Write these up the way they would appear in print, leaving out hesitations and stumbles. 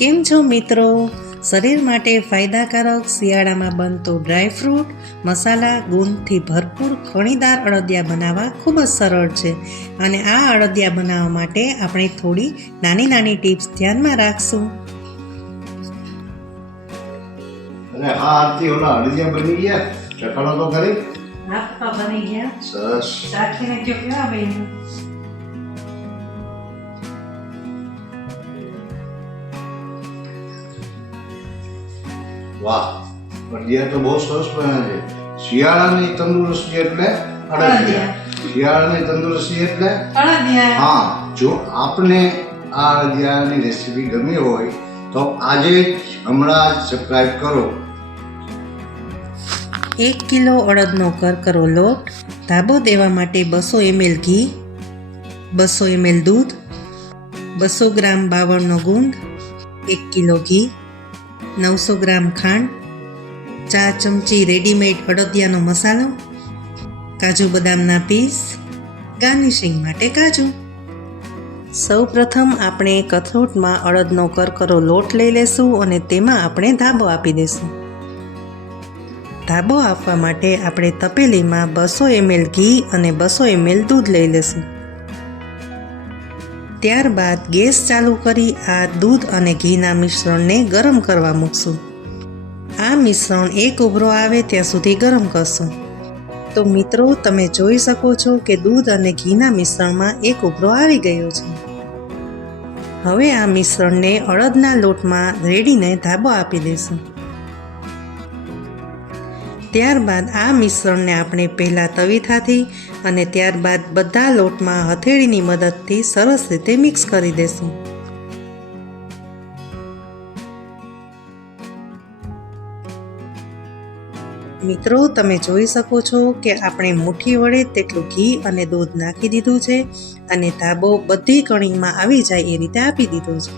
કેમ છો મિત્રો? શરીર માટે ફાયદાકારક શિયાળામાં બનતો ડ્રાયફ્રૂટ મસાલા ગુણથી ભરપૂર ખણીદાર અડદિયા બનાવવા ખૂબ જ સરળ છે. અને આ અડદિયા બનાવવા માટે આપણે થોડી નાની નાની ટિપ્સ ધ્યાનમાં રાખશું. અને આ આરતી ઓલા અડદિયા બની ગયા, ચખાડો તો ખરી. હા પપ્પા, બની ગયા. સરસ. ચાખીને જો કેવા બન્યું. વાહ, અડદિયા તો બહુ સરસ બન્યા છે. શિયાળાની તંદુરસ્તી એટલે અડદિયા. શિયાળાની તંદુરસ્તી એટલે અડદિયા. હા, જો આપને આ અડદિયાની રેસીપી ગમી હોય તો આજે જ હમણાં જ સબસ્ક્રાઇબ કરો. 1 કિલો અડદનો કરકરો લોટ, ધાબો દેવા માટે 200 ml ઘી, 200 ml દૂધ, 200 ગ્રામ બાવળનો ગુંદ, 1 કિલો ઘી, 900 ગ્રામ ખાંડ, 4 ચમચી રેડીમેડ અડદિયાનો મસાલો, કાજુ બદામના પીસ, ગાર્નિશિંગ માટે કાજુ. સૌ પ્રથમ આપણે કથરોટમાં અડદનો કરકરો લોટ લઈ લેશું અને તેમાં આપણે ધાબો આપી દઈશું. ધાબો આપવા માટે આપણે તપેલીમાં 200 ml ઘી અને 200 ml દૂધ લઈ લેશું. ત્યારબાદ ગેસ ચાલુ કરી આ દૂધ અને ઘીના મિશ્રણને ગરમ કરવા મૂકશું. આ મિશ્રણ એક ઉભરો આવે ત્યાં સુધી ગરમ કરશું. તો મિત્રો, તમે જોઈ શકો છો કે દૂધ અને ઘીના મિશ્રણમાં એક ઉભરો આવી ગયો છે. હવે આ મિશ્રણને અડદના લોટમાં રેડીને ધાબો આપી દઈશું. ત્યારબાદ આ મિશ્રણને આપણે પહેલાં તવીથાથી અને ત્યારબાદ બધા લોટમાં હથેળીની મદદથી સરસ રીતે મિક્સ કરી દેશું. મિત્રો, તમે જોઈ શકો છો કે આપણે મુઠ્ઠી વડે તેટલું ઘી અને દૂધ નાખી દીધું છે અને ધાબો બધી કણીમાં આવી જાય એ રીતે આપી દીધો છે.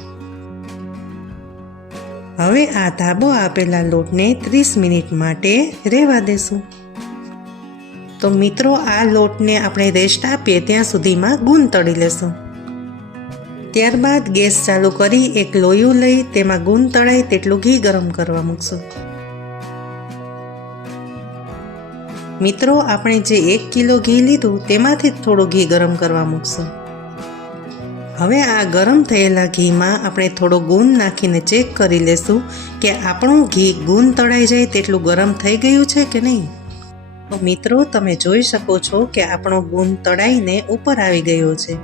હવે આ ધાબો આપેલા લોટને 30 મિનિટ માટે રહેવા દેશું. તો મિત્રો, આ લોટને આપણે રેસ્ટ આપીએ ત્યાં સુધીમાં ગુંદ તળી લેશું. ત્યારબાદ ગેસ ચાલુ કરી એક લોયું લઈ તેમાં ગુંદ તળાય તેટલું ઘી ગરમ કરવા મૂકશું. મિત્રો, આપણે જે 1 કિલો ઘી લીધું તેમાંથી જ થોડું ઘી ગરમ કરવા મૂકશું. હવે આ ગરમ થયેલા ઘીમાં આપણે થોડો ગુંદ નાખીને ચેક કરી લેશું કે આપણું ઘી ગુંદ તળાઈ જાય તેટલું ગરમ થઈ ગયું છે કે નહીં. તો મિત્રો, તમે જોઈ શકો છો કે આપણો ગુંદ તળાઈને ઉપર આવી ગયો છે.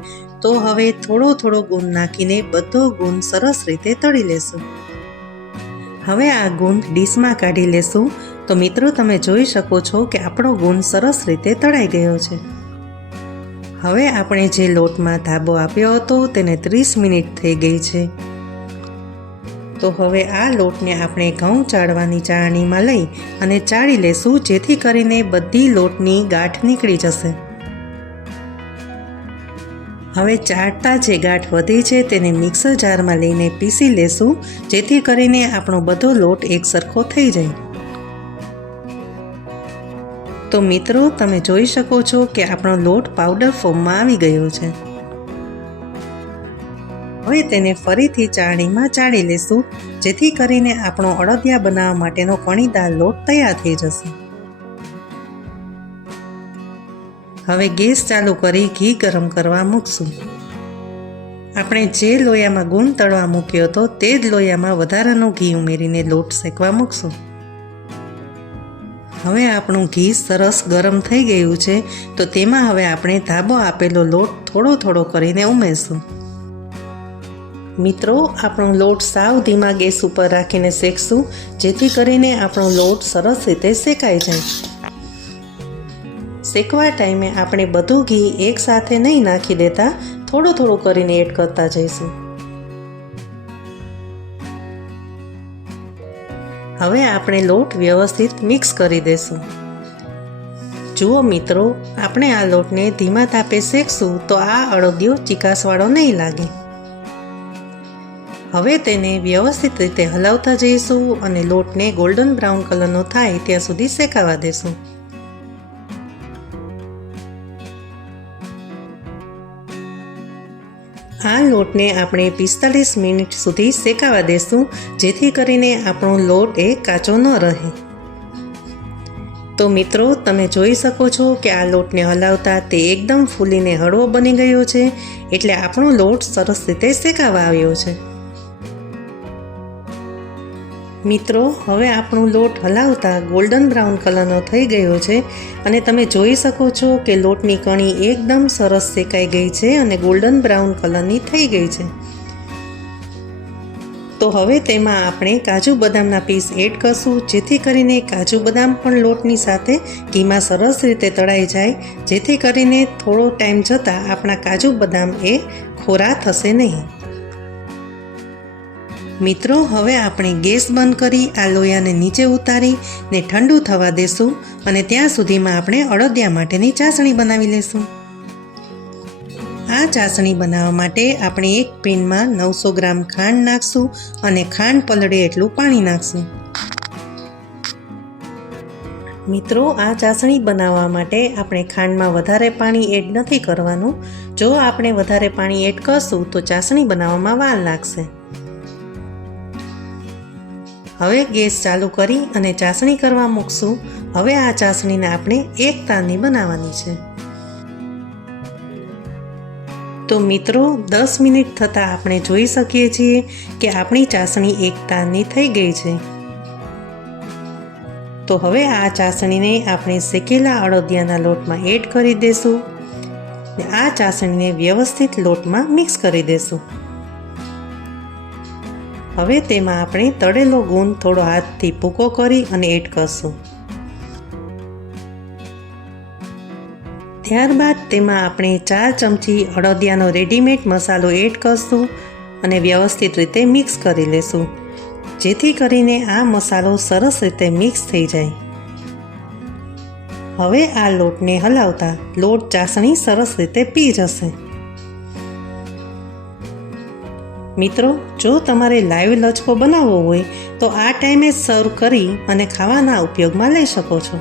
તો હવે થોડો થોડો ગુંદ નાખીને બધો ગુંદ સરસ રીતે તળી લેશું. હવે આ ગુંદ ડીશમાં કાઢી લેશું. તો મિત્રો, તમે જોઈ શકો છો કે આપણો ગુંદ સરસ રીતે તળાઈ ગયો છે. હવે આપણે જે લોટમાં ધાબો આપ્યો હતો તેને 30 મિનિટ થઈ ગઈ છે. તો હવે આ લોટને આપણે ઘઉં ચાળવાની ચાળણીમાં લઈ અને ચાળી લેશું, જેથી કરીને બધી લોટની ગાંઠ નીકળી જશે. હવે ચાળતા જે ગાંઠ વધી છે તેને મિક્સર જારમાં લઈને પીસી લેશું, જેથી કરીને આપણો બધો લોટ એક સરખો થઈ જાય. તો મિત્રો, તમે જોઈ શકો છો કે આપણો લોટ પાવડર ફોર્મમાં આવી ગયો છે. હવે તેને ફરીથી ચાળણીમાં ચાળી લેશું, જેથી કરીને આપણો અડદિયા બનાવવા માટેનો કણીદાર લોટ તૈયાર થઈ જશે. હવે ગેસ ચાલુ કરી ઘી ગરમ કરવા મૂકશું. આપણે જે લોયામાં ગુંદ તળવા મૂક્યો હતો તે જ લોયામાં વધારાનું ઘી ઉમેરીને લોટ શેકવા મૂકશું. હવે આપણું ઘી સરસ ગરમ થઈ ગયું છે. તો તેમાં હવે આપણે ધાબો આપેલો લોટ થોડો થોડો કરીને ઉમેરશું. મિત્રો, આપણો લોટ સાવ ધીમા ગેસ ઉપર રાખીને શેકશું, જેથી કરીને આપણો લોટ સરસ રીતે શેકાઈ જાય. શેકવા ટાઈમે આપણે બધું ઘી એકસાથે નહીં નાખી દેતા, થોડું થોડું કરીને એડ કરતા જઈશું. હવે આપણે લોટ વ્યવસ્થિત મિક્સ કરી દઈશું. જુઓ મિત્રો, આપણે આ લોટને ધીમા તાપે શેકશું તો આ અડદિયો ચીકાસવાળો નહીં લાગે. હવે તેને વ્યવસ્થિત રીતે હલાવતા જઈશું અને લોટને ગોલ્ડન બ્રાઉન કલરનો થાય ત્યાં સુધી શેકાવા દેશું. આ લોટને આપણે 45 મિનિટ સુધી શેકાવા દેશું, જેથી કરીને આપણો લોટ એ કાચો ન રહે. તો મિત્રો, તમે જોઈ શકો છો કે આ લોટને હલાવતા તે એકદમ ફૂલીને હળવો બની ગયો છે, એટલે આપણો લોટ સરસ રીતે શેકાવા આવ્યો છે. મિત્રો, હવે આપણો લોટ હલાવતા ગોલ્ડન બ્રાઉન કલરનો થઈ ગયો છે અને તમે જોઈ શકો છો કે લોટની કણી એકદમ સરસ શેકાઈ ગઈ છે અને ગોલ્ડન બ્રાઉન કલરની થઈ ગઈ છે. તો હવે તેમાં આપણે કાજુ બદામના પીસ એડ કરશું, જેથી કરીને કાજુ બદામ પણ લોટની સાથે ઘીમાં સરસ રીતે તળાઈ જાય, જેથી કરીને થોડો ટાઈમ જતાં આપણા કાજુ બદામ એ ખોરા થશે નહીં. મિત્રો, હવે આપણે ગેસ બંધ કરી આ લોયાને નીચે ઉતારી ને ઠંડુ થવા દેશું અને ત્યાં સુધીમાં આપણે અડદિયા માટેની ચાસણી બનાવી લેશું. આ ચાસણી બનાવવા માટે આપણે એક પેનમાં 900 ગ્રામ ખાંડ નાખશું અને ખાંડ પલળે એટલું પાણી નાખશું. મિત્રો, આ ચાસણી બનાવવા માટે આપણે ખાંડમાં વધારે પાણી એડ નથી કરવાનું. જો આપણે વધારે પાણી એડ કરશું તો ચાસણી બનાવવામાં વાર લાગશે. હવે ગેસ ચાલુ કરી અને ચાસણી કરવા મૂકશું. હવે આ ચાસણીને આપણે એક તારની બનાવવાની છે. તો મિત્રો, 10 મિનિટ થતાં આપણે જોઈ શકીએ છીએ કે આપણી ચાસણી એક તારની થઈ ગઈ છે. તો હવે આ ચાસણીને આપણે શેકેલા અડદિયાના લોટમાં એડ કરી દેશું ને આ ચાસણીને વ્યવસ્થિત લોટમાં મિક્સ કરી દેશું. હવે તેમાં આપણે તળેલો ગૂંદ થોડો હાથથી ભૂકો કરી અને એડ કરશું. ત્યારબાદ તેમાં આપણે 4 ચમચી અડદિયાનો રેડીમેડ મસાલો એડ કરશું અને વ્યવસ્થિત રીતે મિક્સ કરી લેશું, જેથી કરીને આ મસાલો સરસ રીતે મિક્સ થઈ જાય. હવે આ લોટને હલાવતા લોટ ચાસણી સરસ રીતે પી જશે. મિત્રો, જો તમારે લાઈવ લચકો બનાવવો હોય તો આ ટાઈમે સર્વ કરી અને ખાવાના ઉપયોગમાં લઈ શકો છો.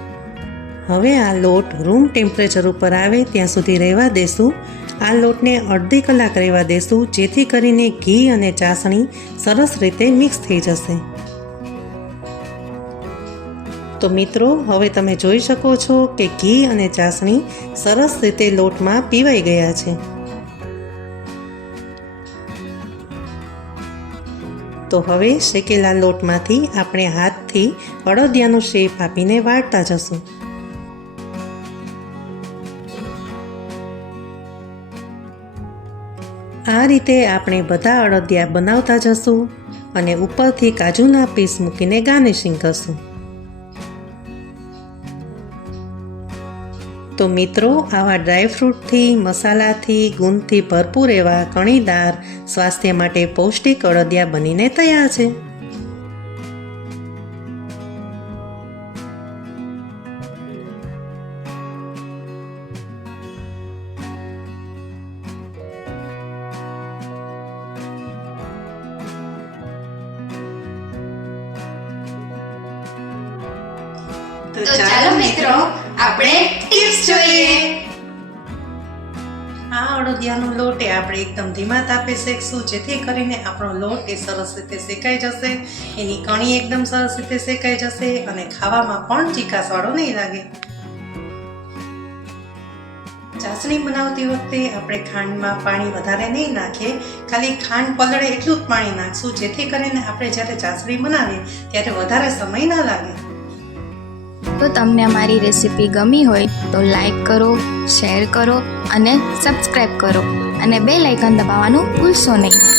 હવે આ લોટ રૂમ ટેમ્પરેચર ઉપર આવે ત્યાં સુધી રહેવા દેશું. આ લોટને અડધી કલાક રહેવા દેશું, જેથી કરીને ઘી અને ચાસણી સરસ રીતે મિક્સ થઈ જશે. તો મિત્રો, હવે તમે જોઈ શકો છો કે ઘી અને ચાસણી સરસ રીતે લોટમાં પીવાઈ ગયા છે. તો હવે શેકેલા લોટમાંથી આપણે હાથથી અડદિયાનો શેપ આપીને વાળતા જશું. આ રીતે આપણે બધા અડદિયા બનાવતા જશું અને ઉપરથી કાજુના પીસ મૂકીને ગાર્નિશિંગ કરશું. તો મિત્રો, આવા ડ્રાયફ્રૂટથી, મસાલાથી, ગુંદથી ભરપૂર એવા કણીદાર, સ્વાસ્થ્ય માટે પૌષ્ટિક અડદિયા બનીને તૈયાર છે. તો ચાલો મિત્રો, આપણે ટિપ્સ જોઈએ. આ અડદિયાનો લોટ એ આપણે એકદમ ધીમા તાપે શેકશું, જેથી કરીને આપણો લોટ એ સરસ રીતે શેકાઈ જશે, એની કણી એકદમ સરસ રીતે શેકાઈ જશે અને ખાવામાં પણ ચીકાશવાળો નહીં લાગે. ચાસણી બનાવતી વખતે આપણે ખાંડમાં પાણી વધારે નહીં નાખીએ, ખાલી ખાંડ પલળે એટલું જ પાણી નાખશું, જેથી કરીને આપણે જ્યારે ચાસણી બનાવીએ ત્યારે વધારે સમય ન લાગે. તો તમને અમારી રેસીપી ગમી હોય તો લાઈક કરો, શેર કરો અને સબસ્ક્રાઈબ કરો અને બેલ આઇકન દબાવવાનું ભૂલશો નહીં.